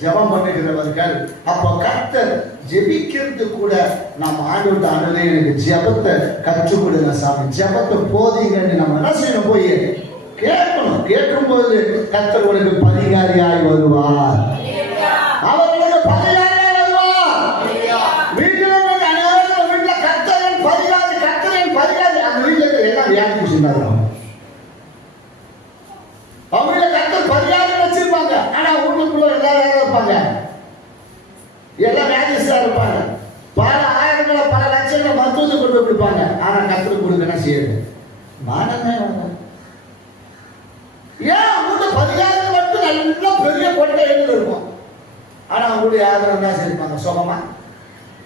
ஜெபம் பண்ணுகிறவர்கள். அப்போ கர்த்தர் ஜெபிக்கிறது கூட நம்ம ஆண்டவர்ட்ட ஆண்டவரே எனக்கு ஜெபத்தை கற்றுக் கொடுங்க சாமி, ஜெபத்தை போதிங்கன்னு நம்ம என்ன செய்யணும்? போய் கேட்கணும். கேட்கும்போது கர்த்தர் உனக்கு பரிகாரியாய் வருவார். அவர் உனக்கு பரிகாரியாய் வருவார். வீட்டில் கர்த்தரின் பரிகாரி, கர்த்தரின் பரிகாரி. அந்த வீட்டில் எல்லாம் வியாதி சொன்னாங்க. அவங்கள கர்த்தர் பரிகாரி வச்சிருப்பாங்க. ஆனா ஊருக்குள்ள எல்லாரும் இருப்பாங்க, எல்லாம் மேஜிஸ்டா இருப்பாங்க. பல ஆயிரங்களை பல லட்சங்களை மருத்துவத்தை கொண்டு கொடுப்பாங்க. ஆனா கர்த்தர் கொடுக்கணும் செய்யுது மானமே. ஏன் அவங்க பரிகாரம் மட்டும் நல்லா பெரிய கொட்டை எழுந்து இருக்கும், ஆனா அவங்களுடைய ஆதரவு தான் செய்வாங்க, சுகமா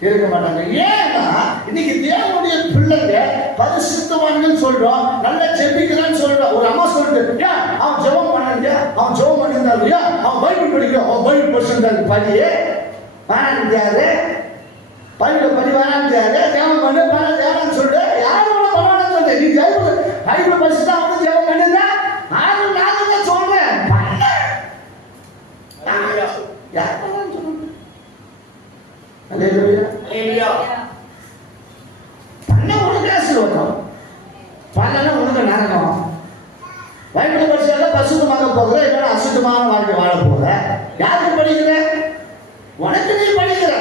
இருக்க மாட்டாங்க. ஏன்னா இன்னைக்கு தேவனுடைய பிள்ளைங்க பரிசுத்தவான்கள் சொல்றோம், நல்லா ஜெபிக்கிறான்னு சொல்றோம். ஒரு அம்மா சொல்லிட்டு அவன் ஜெபம் பண்ணாங்க, அவன் ஜெபம் பண்ணிருந்தாரு, அவன் பைபிள் படிக்க, அவன் பைபிள் படிச்சிருந்தாரு, படியே வேணான்னு பைபிள் படி வேணான்னு ஜெபம் பண்ணு வேணான்னு சொல்லிட்டு யாரும் பண்ணான்னு சொல்றேன். நீ பைபிள் படிச்சுட்டா அவன் ஜெபம் பண்ணுங்க, நானும் நான் சொல்றேன் யார் பண்ணான்னு சொல்லுங்க. பண்ண உனக்கு ஆசீர்வாதம், பண்ணனா உனக்கு நரகம். பைபிள் படிச்சால பசுத்தமாக போகிற, இல்லைன்னா அசுத்தமான வாழ்க்கை வாழ போகிற. யாருக்கு படிக்கிற? உனக்கு நீ படிக்கிற.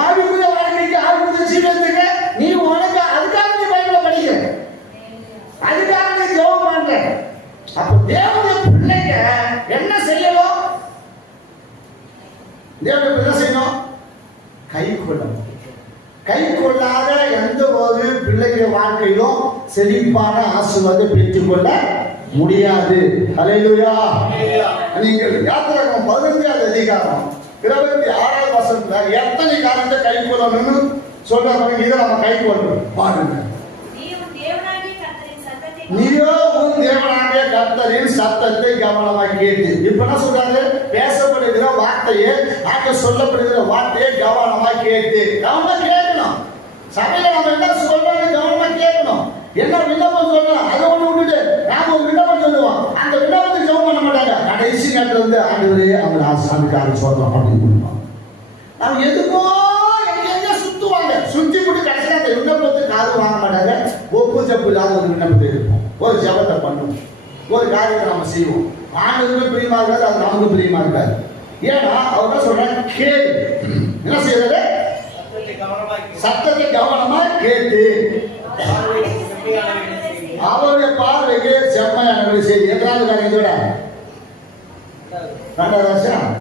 ஆவிக்குரிய வாழ்க்கைக்கு, ஆவிக்குரிய ஜீவனத்துக்கு நீ உனக்கு அதுக்காக நீ பைபிளை படிக்கிற, அதுக்காக நீ ஜெபம் பண்ற. அப்ப தேவனுடைய பிள்ளைங்க என்ன செய்யணும்? தேவனுடைய என்ன செய்யணும்? கை கொள்ளணும். கை கொள்ளாத எந்த ஒரு பிள்ளைங்க வாழ்க்கையிலும் செழிப்பான ஆசீர்வாதம் பெற்றுக்கொள்ள முடியாது. ஹல்லேலூயா. நீங்கள் யாத்திராகமம் 15ஆம் அதிகாரம் 26ஆம் வசனத்துல எத்தனை காரியத்தை கை கொள்ளணும்னு சொல்றாங்க. இதை நம்ம கை கொள்ளணும். பாருங்க. நீயோ உன் தேவனாகிய கர்த்தரின் சத்தத்தை கவனமாக கேட்டு. இப்ப என்ன சொல்றாரு? பேசப்படுகிற வார்த்தையை, ஆக சொல்லப்படுகிற வார்த்தையை கவனமாக கேட்டு. கவனமா கேட்கணும். சபையில நம்ம என்ன சொல்றோம் கவனமா கேட்கணும். என்ன விண்ணப்பம் சொல்றோம் அதை ஒண்ணு விட்டுட்டு நாம ஒரு விண்ணப்பம் சொல்லுவோம், அந்த விண்ணப்பத்தை ஜெபம் பண்ண மாட்டாங்க. கடைசி நேரத்துல வந்து ஆண்டவரே அவங்க ஆசானுக்காக சொல்றோம் அப்படின்னு சொல்லுவோம். அவங்க எதுக்கோ எங்க சுத்துவாங்க, சுத்தி போட்டு கடைசியா அந்த விண்ணப்பத்தை காது வாங்க மாட்டாங்க. ஒப்பு ஜப்பு இல்லாத ஒரு விண்ணப்பத்தை இருக்கும். ஒரு ஜபத்தை பண்ணுவோம், ஒரு காரியத்தை நம்ம செய்வோம். ஆண்டவருக்கு பிரியமா இருக்காது, அது நமக்கு பிரியமா இருக்காது. ஏன்னா அவர் தான் சொல்றாங்க கேளு. என்ன செய்யறது? சத்தத்தை கவனமா கேட்டு அவருடைய பார்வைக்கு செம்மையான செய்தி. எத்தனாவது காரியம் சொல்ற? 2வது வருஷம்